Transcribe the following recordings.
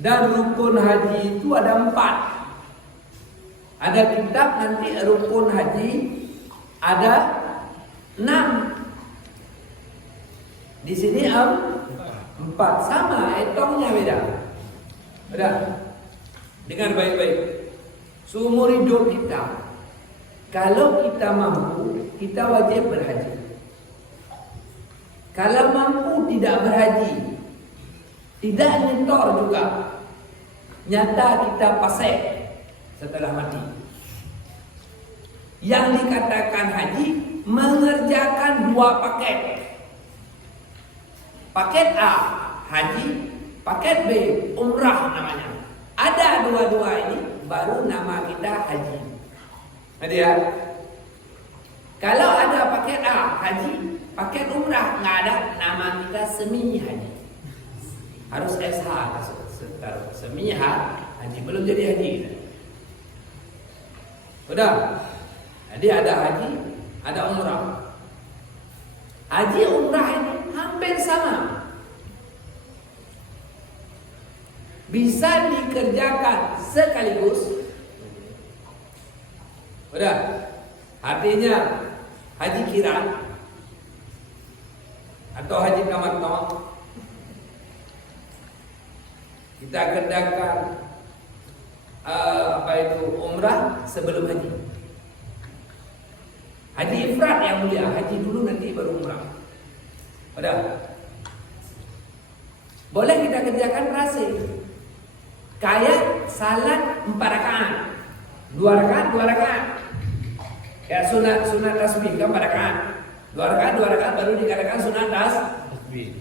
Dan rukun haji itu ada 4. Ada kitab nanti rukun haji ada 6. Di sini 4 sama, hitungnya beda. Udah. Dengar baik-baik. Seumur hidup kita, kalau kita mampu, kita wajib berhaji. Kalau mampu tidak berhaji, tidak nyetor juga, nyata kita pasek setelah mati. Yang dikatakan haji mengerjakan 2 paket. Paket A haji, paket B umrah namanya. Ada dua-dua ini baru nama kita haji. Ada ya? Kalau ada paket A haji, paket umrah nggak ada, nama kita semi haji. Harus SH, semi haji, belum jadi haji. Udah. Jadi ada haji, ada umrah. Haji umrah ini hampir sama. Bisa dikerjakan sekaligus. Udah. Artinya haji kiran atau haji tamattu kita kerjakan umrah sebelum haji. Haji ifrat yang mulia, haji dulu nanti baru umrah. Udah. Boleh kita kerjakan rasih. Kayak salat 4 rakaat. 2 rakaat. Kayak sunat tasbih kan 4 rakaat. 2 rakaat baru dikatakan sunat tasbih.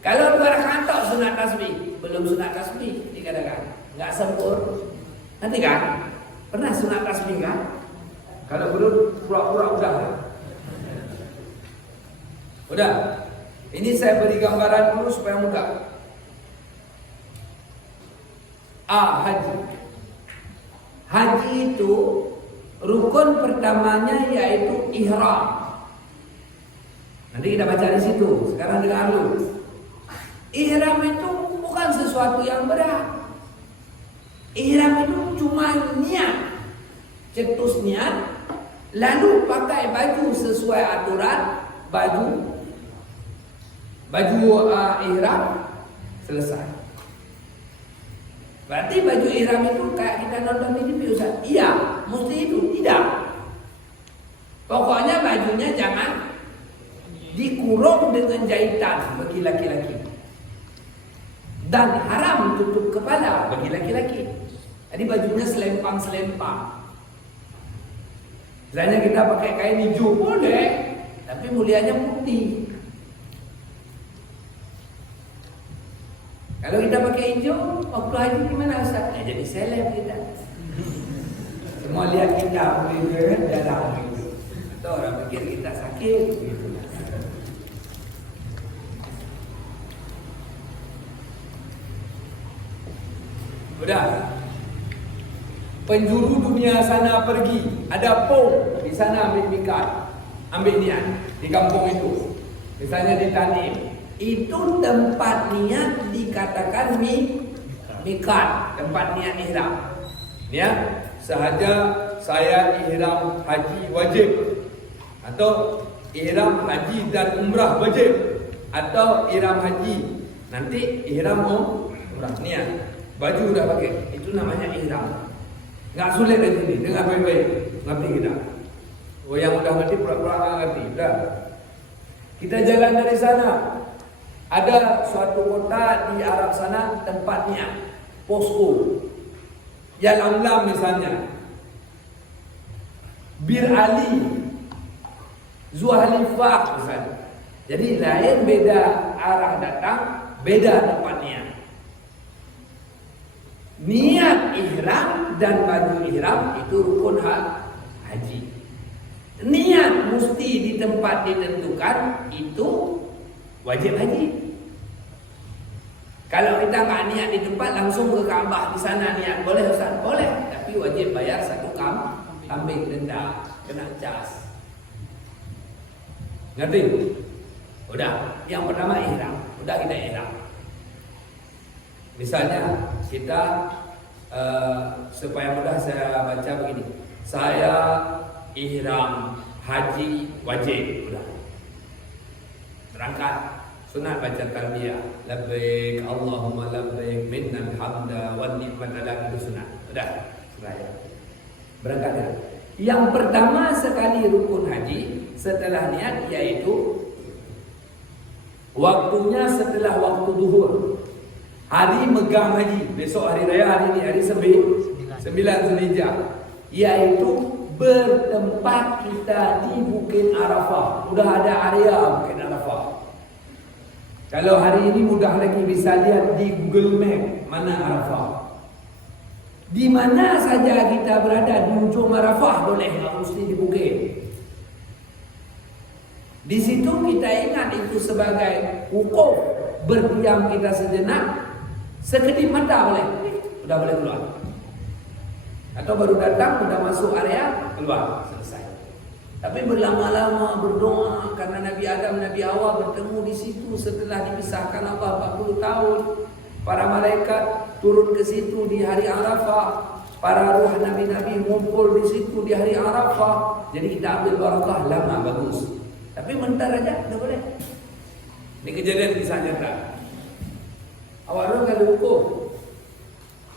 Kalau 2 rakaat tok sunat tasbih, belum sunat tasbih dikatakan. Enggak sempur. Nanti kan? Pernah sunat tasbih kan? Kalau belum pura-pura udah. Udah. Ini saya beri gambaran dulu supaya mudah. Haji. Haji itu rukun pertamanya yaitu ihram. Nanti kita baca di situ. Sekarang dengar dulu. Ihram itu bukan sesuatu yang berat. Ihram itu cuma niat. Cetus niat, lalu pakai baju sesuai aturan baju ihram, selesai. Berarti baju ihram itu kayak kita nonton di TV Ustaz. Iya, mesti itu. Tidak. Pokoknya bajunya jangan dikurung dengan jahitan bagi laki-laki. Dan haram tutup kepala bagi laki-laki. Jadi bajunya selempang-selempang. Misalnya kita pakai kain hijau boleh, tapi mulianya putih. Kalau kita pakai hijau, waktu haji gimana Ustaz? Ya jadi seleb kita. Semua lihat kita begitu dalam gitu. Atau orang pikir kita sakit gitu. Udah. Penjuru dunia sana pergi, ada pom di sana ambil mikat, ambil niat di kampung itu. Misalnya di Tanim, itu tempat niat dikatakan mikat, tempat niat ihram. Ya, sahaja saya ihram haji wajib, atau ihram haji dan umrah wajib, atau ihram haji nanti ihram umrah niat. Baju udah pakai, itu namanya ihram. Nggak sulit di sini, dengar baik-baik, ngerti kita. Oh yang udah ngerti pura-pura nggak ngerti, udah. Kita jalan dari sana, ada suatu kota di Arab sana tempatnya posko, Yalamlam misalnya, Bir Ali, Zuhalifah misalnya. Jadi lain beda arah datang, beda tempatnya. Niat ihram dan baju ihram itu rukun haji. Niat mesti di tempat ditentukan itu wajib haji. Kalau kita nggak niat di tempat langsung ke Ka'bah di sana niat boleh Ustaz? Boleh, tapi wajib bayar 1 kambing denda, kena cas. Ngerti? Udah, yang pertama ihram. Udah kita ihram. Misalnya kita supaya mudah saya baca begini. Saya ihram haji wajib, udah. Berangkat sunat baca talbiyah. Labbaik Allahumma labbaik minnal hamda wan ni'mata lak, itu sunat. Udah, selesai. Berangkat ya. Yang pertama sekali rukun haji setelah niat yaitu waktunya setelah waktu duhur. Hari megang haji, besok hari raya, hari ini hari 9 Zulhijjah, yaitu bertempat kita di Bukit Arafah. Udah ada area Bukit Arafah. Kalau hari ini mudah lagi bisa lihat di Google Map mana Arafah. Di mana saja kita berada di ujung Arafah boleh, nggak mesti di bukit. Di situ kita ingat itu sebagai wukuf, berdiam kita sejenak. Sekedip mata boleh, udah boleh keluar. Atau baru datang, udah masuk area, keluar, selesai. Tapi berlama-lama berdoa karena Nabi Adam, Nabi Hawa bertemu di situ setelah dipisahkan Allah 40 tahun. Para malaikat turun ke situ di hari Arafah. Para ruh nabi-nabi ngumpul di situ di hari Arafah. Jadi kita ambil barakah lama, bagus. Tapi bentar aja, udah boleh. Ini kejadian kisah nyata. Awak orang kalau hukum,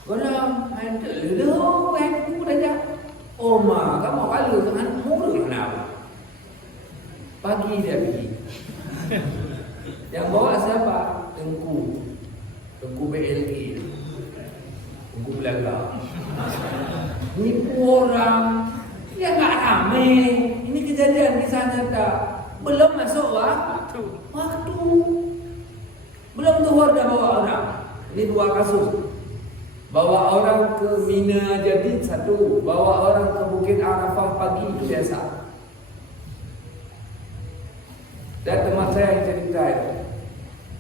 kalau main telur, main kuda aja. Oh mak, kamu kalau dengan mulu kenapa? Pagi dia pergi. Yang bawa siapa? Tengku BLG, Tengku Belaga. Nipu orang, ya nggak rame. Ini kejadian kisah nyata. Belum masuk waktu. Belum zuhur dah bawa orang. Ini 2 kasus. Bawa orang ke Mina Jadid 1, bawa orang ke Bukit Arafah pagi itu biasa. Dan teman saya yang cerita itu,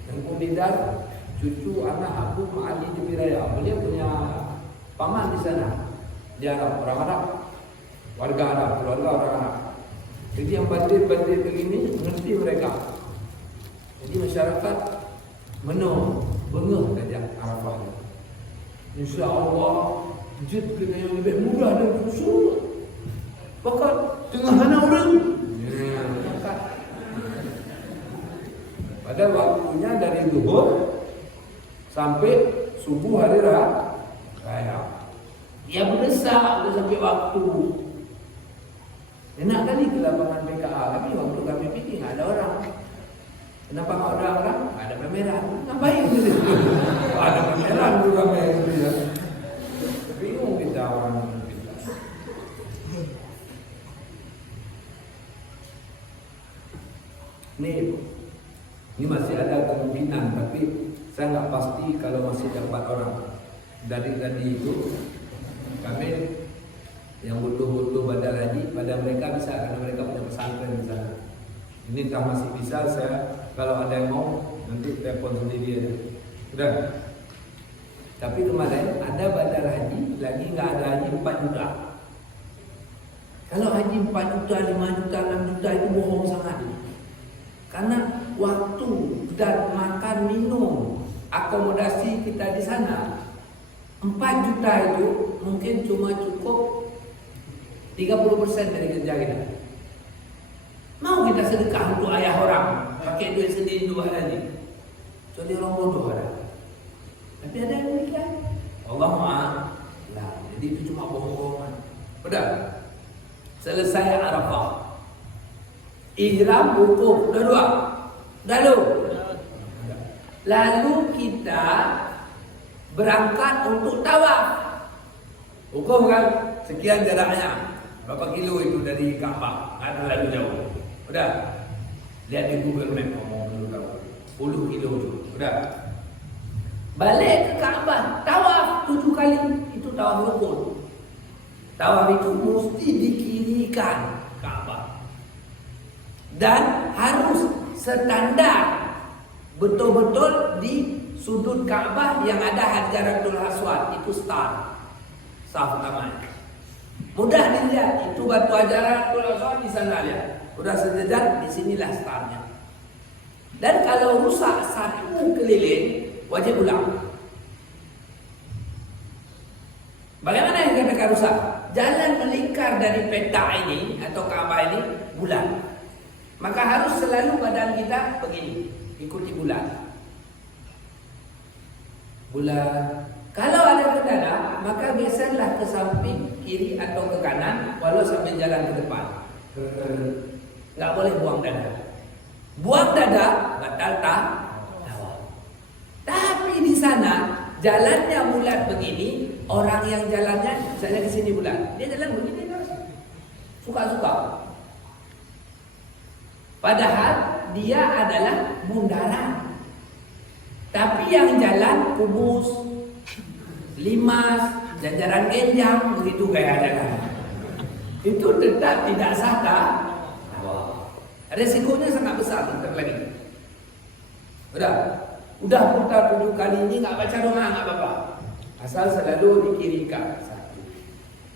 yang Kundidar, cucu anak Abu Ma'ali Jubiraya. Beliau punya paman di sana. Dia Arab, orang Arab, warga Arab, keluarga orang Arab. Jadi yang bandir-bandir begini mengerti mereka. Jadi masyarakat bengah saja Arafah. InsyaAllah jid kita yang lebih mudah dan khusus. Bahkan tengah mana orang. Pada waktunya dari zuhur sampai subuh hari raya. Dia berdesak sudah sampai waktu. Enak kali ke lapangan PKA, tapi waktu kami pergi nggak ada orang. Kenapa nggak ada orang? Nggak ada pameran. Ngapain gitu? Ada pameran juga pameran gitu. Bingung kita orang. Ini masih ada kemungkinan, tapi saya nggak pasti kalau masih dapat orang. Dari tadi itu kami yang butuh badal haji pada mereka bisa, karena mereka punya pesantren di sana. Ini tak masih bisa, saya kalau ada yang mau nanti telepon sendiri aja. Sudah. Tapi kemarin ada badal haji, lagi nggak ada haji 4 juta. Kalau haji 4 juta, 5 juta, 6 juta itu bohong sangat. Karena waktu dan makan minum, akomodasi kita di sana 4 juta itu mungkin cuma cukup 30% dari kerja kita. Mau kita sedekah untuk ayah orang, pakai duit sendiri 2 hari. Jadi orang bodoh ada. Tapi ada yang demikian. Allah maaf. Nah, jadi itu cuma bohong-bohongan. Udah. Selesai Arafah. Ihram wukuf, dua. Lalu kita berangkat untuk tawaf. Wukuf kan sekian jaraknya. Berapa kilo itu dari Ka'bah? Ada lalu jauh. Udah. Lihat di Google Map, ngomong dulu tahu. 10 kilo itu. Udah. Balik ke Ka'bah, tawaf 7 kali. Itu tawaf rukun. Tawaf itu mesti dikirikan Ka'bah. Dan harus standar betul-betul di sudut Ka'bah yang ada Hajarul Aswad, itu start. Saf namanya. Mudah dilihat, itu batu Hajarul Aswad di sana lihat. Udah sejajar, di sinilah startnya. Dan kalau rusak satu keliling, wajib ulang. Bagaimana yang dikatakan rusak? Jalan melingkar dari peta ini atau Ka'bah ini bulat. Maka harus selalu badan kita begini, ikuti bulat. Bulat. Kalau ada kendala, maka geserlah ke samping kiri atau ke kanan, walau sambil jalan ke depan. Nggak boleh buang dada. Buang dada batal tawaf. Tapi di sana jalannya bulat begini, orang yang jalannya misalnya ke sini bulat, dia jalan begini terus. Suka-suka. Padahal dia adalah bundaran. Tapi yang jalan kubus, limas, jajaran genjang, begitu gaya jalan. Itu tetap tidak sah tawaf. Resikonya sangat besar bentar lagi. Udah putar 7 kali ini nggak baca doa nggak apa-apa. Asal selalu dikirikan satu.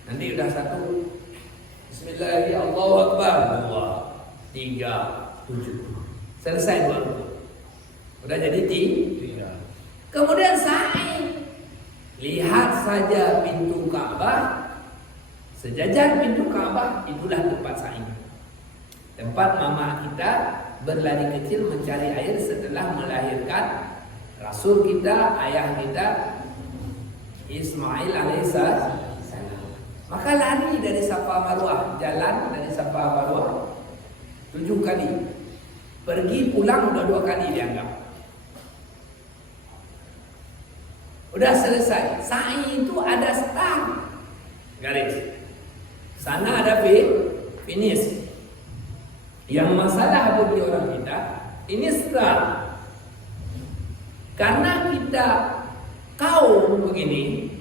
Nanti udah satu. Bismillahirrahmanirrahim. Allahu Akbar. 2, 3, 7. Selesai 2. Udah jadi 3. Kemudian sa'i. Lihat saja pintu Ka'bah. Sejajar pintu Ka'bah itulah tempat sa'i. Tempat mama kita berlari kecil mencari air setelah melahirkan Rasul kita, ayah kita Ismail alaihissalam. Maka lari dari Safa Marwah, jalan dari Safa Marwah 7 kali. Pergi pulang udah 2 kali dianggap. Udah selesai. Sa'i itu ada start, garis. Sana ada finish. Yang masalah bagi orang kita ini start. Karena kita kaum begini,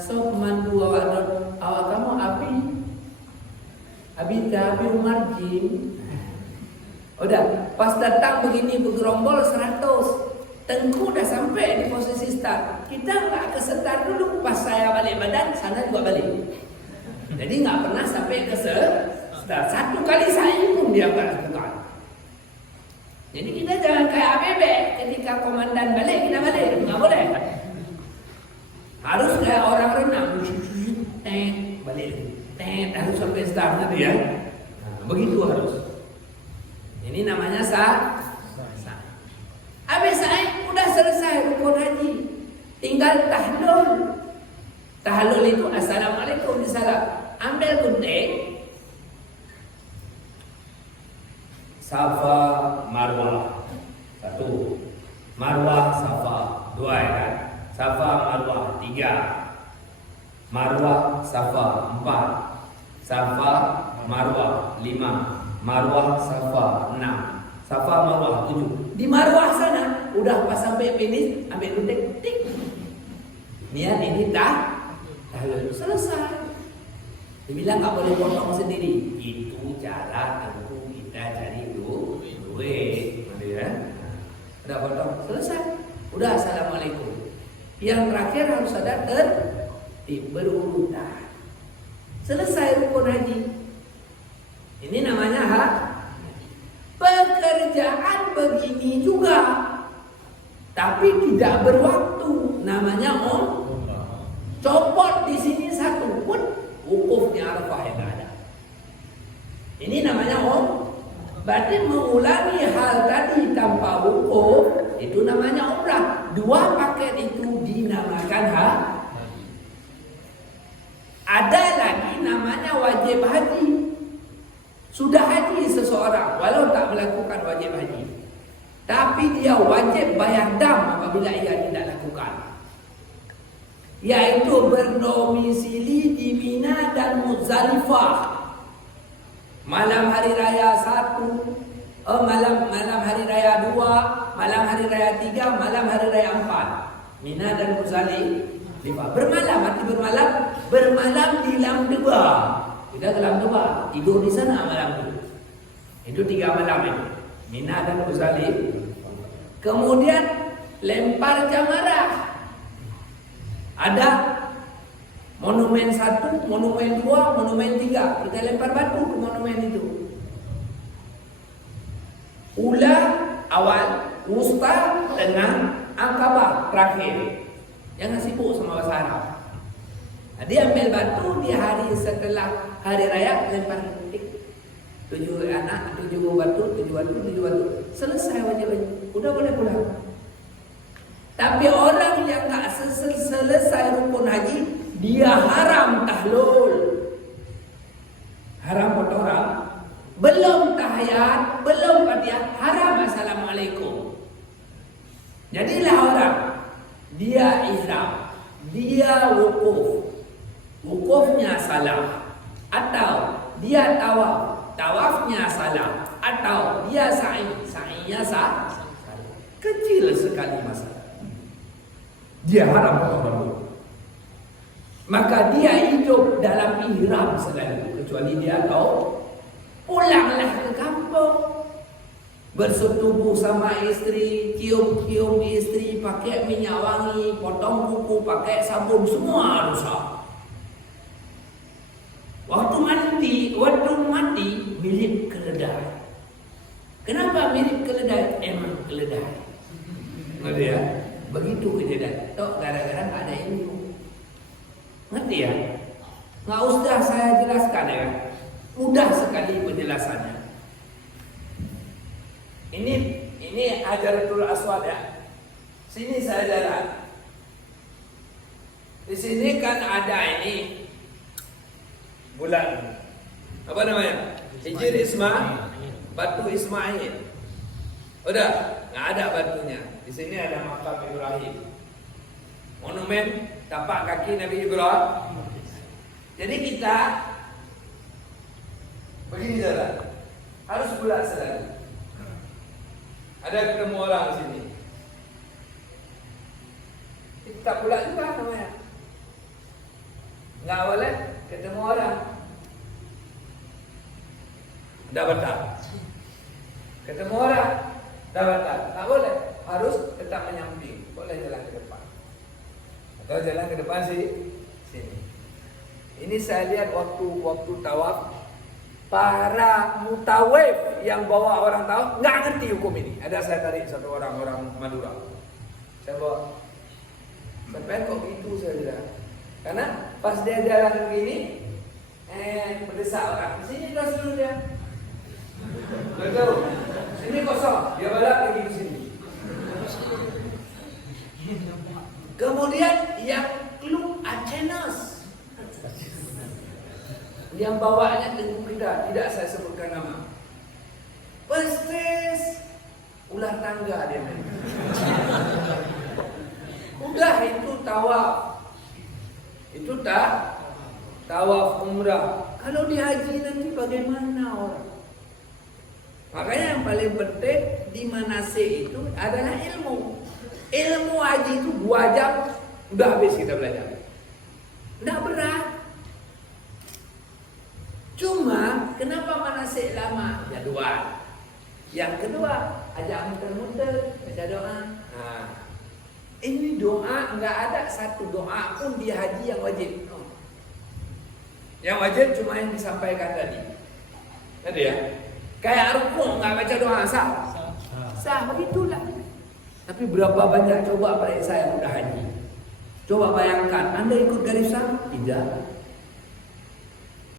sok mandu awak kamu abi umarjin. Udah pas datang begini bergerombol 100. Tengku udah sampai di posisi start. Kita nggak ke start dulu. Pas saya balik badan, sana juga balik. Jadi nggak pernah sampai ke start. 1 kali saya pun dia nggak lakukan. Jadi kita jangan kayak ABB. Ketika komandan balik, kita balik. Nggak boleh. Harus kayak orang renang. Balik. Harus sampai start gitu ya. Nah, begitu harus. Ini namanya sah. Habis saya udah selesai rukun haji. Tinggal tahlul. Tahlul itu assalamualaikum disalam. Ambil gunting. Safa Marwah 1, Marwah Safa 2 ya kan? Safa Marwah 3, Marwah Safa 4, Safa Marwah 5, Marwah Safa 6, Safa Marwah 7. Di Marwah sana udah pas sampai finish, ambil gunting tik. Niat ini tahlul selesai. Dibilang nggak boleh potong sendiri. Itu cara tentu kita cari duit, ya. Udah potong, selesai. Udah assalamualaikum. Yang terakhir harus ada tertib berurutan. Selesai rukun haji. Ini namanya hak. Pekerjaan begini juga, tapi tidak berwaktu. Namanya copot di sini 1 pun wukufnya Arafah yang ada. Ini namanya berarti mengulangi hal tadi tanpa wukuf itu namanya umrah. 2 paket itu dinamakan haji. Ada lagi namanya wajib haji. Sudah haji seseorang walau tak melakukan wajib haji, tapi dia wajib bayar dam apabila ia tidak lakukan, yaitu berdomisili di Mina dan Muzdalifah. Malam hari raya 1, malam hari raya 2, malam hari raya 3, malam hari raya 4. Mina dan Muzdalifah. Bermalam, arti bermalam di Lamdeba. Kita ke Lamdeba, tidur di sana malam itu 3 malam itu. Mina dan Muzdalifah. Kemudian lempar jamarah. Ada monumen 1, monumen 2, monumen 3. Kita lempar batu ke monumen itu. Ula awal, wusta, tengah, Aqabah terakhir. Jangan sibuk sama bahasa Arab. Dia ambil batu di hari setelah hari raya, lempar titik. 7 anak, 7 batu, 7 batu, 7 batu. Selesai wajib-wajib. Udah boleh pulang. Tapi orang yang tak selesai rukun haji, dia haram tahlul. Haram orang. Belum tahiyat, belum fatihah, haram assalamualaikum. Jadilah orang, dia ihram, dia wukuf, wukufnya salah, atau dia tawaf, tawafnya salah, atau dia sa'i, sa'inya salah. Kecil sekali masalah. Dia haram orang. Maka dia hidup dalam ihram selalu, kecuali dia tahu pulanglah ke kampung, bersetubuh sama istri, cium-cium istri, pakai minyak wangi, potong kuku, pakai sabun, semua rusak. Waktu mati mirip keledai. Kenapa mirip keledai? Emang keledai. Ngerti ya? Begitu kejadian. Tok gara-gara nggak ada ilmu. Ngerti ya? Nggak usah saya jelaskan ya. Mudah sekali penjelasannya. Ini Hajaratul Aswad ya. Sini saya jalan. Di sini kan ada ini bulan apa namanya? Hijir Ismail, batu Ismail. Udah, nggak ada batunya. Di sini ada makam Ibrahim. Monumen tapak kaki Nabi Ibrahim. Jadi kita begini jalan, harus pula selalu. Ada ketemu orang di sini. Kita pula juga namanya. Nggak boleh ketemu orang. Dah batal. Ketemu orang, dah batal. Tak boleh. Harus tetap menyamping. Boleh jalan ke depan. Atau jalan ke depan sini. Ini saya lihat waktu tawaf. Para mutawif yang bawa orang tawaf nggak ngerti hukum ini. Ada saya tarik satu orang Madura. Saya bawa. Sampai kok gitu saya bilang. Karena pas dia jalan begini, mendesak orang. Sini terus dulu dia. Jauh. Sini kosong. Dia balik lagi ke sini. Kemudian yang klub Acenas. Yang bawanya tengku kita, tidak saya sebutkan nama. Pestis ular tangga dia main. Udah itu tawaf. Itu tawaf umrah. Kalau di haji nanti bagaimana orang? Makanya yang paling penting di manasik itu adalah ilmu. Ilmu haji itu 2 jam udah habis kita belajar. Tidak berat. Cuma kenapa manasik lama? Jadwal. Yang kedua, ajak muter-muter, baca doa. Nah, ini doa nggak ada satu doa pun di haji yang wajib. Yang wajib cuma yang disampaikan tadi. Ada ya? Kayak rukuk nggak baca doa sah? Sah begitulah. Tapi berapa banyak coba pada saya udah haji. Coba bayangkan, Anda ikut garis sah? Tidak.